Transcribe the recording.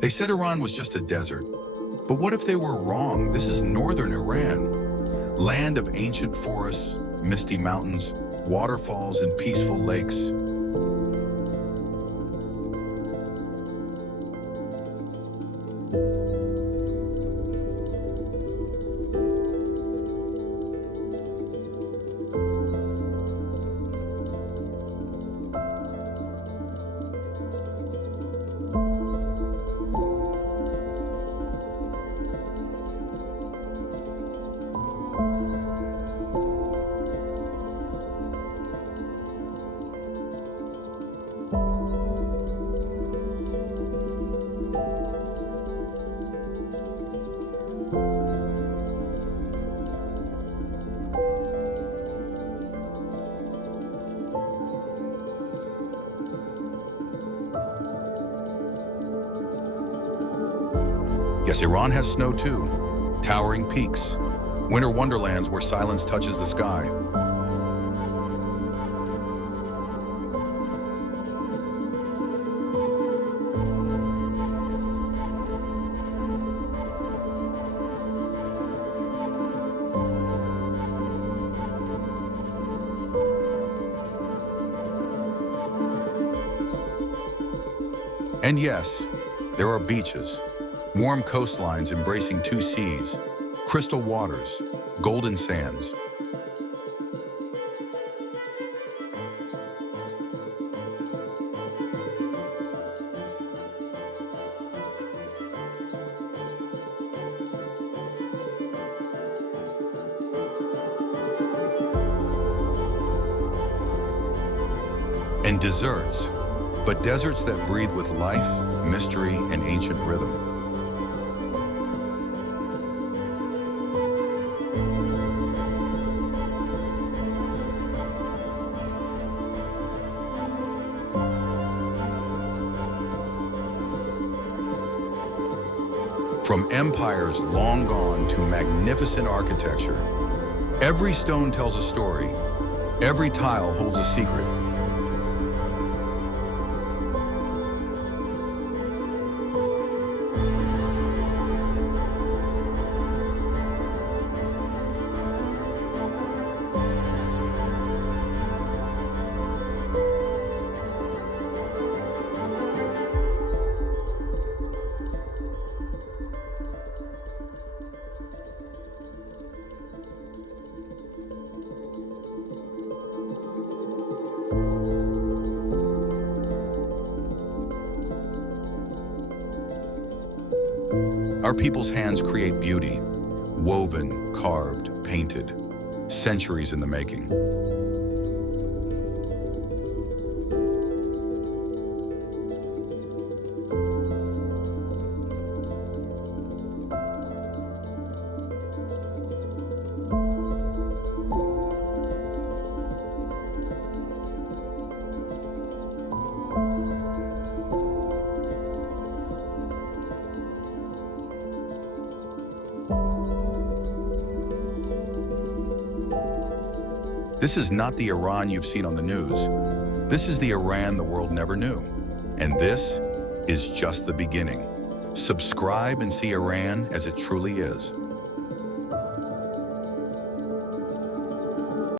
They said Iran was just a desert. But what if they were wrong? This is northern Iran, land of ancient forests, misty mountains, waterfalls, and peaceful lakes. Yes, Iran has snow too, towering peaks, winter wonderlands where silence touches the sky. And yes, there are beaches. Warm coastlines embracing two seas, crystal waters, golden sands. And deserts, but deserts that breathe with life, mystery, and ancient rhythm. From empires long gone to magnificent architecture, every stone tells a story, every tile holds a secret. Our people's hands create beauty, woven, carved, painted, centuries in the making. This is not the Iran you've seen on the news. This is the Iran the world never knew. And this is just the beginning. Subscribe and see Iran as it truly is.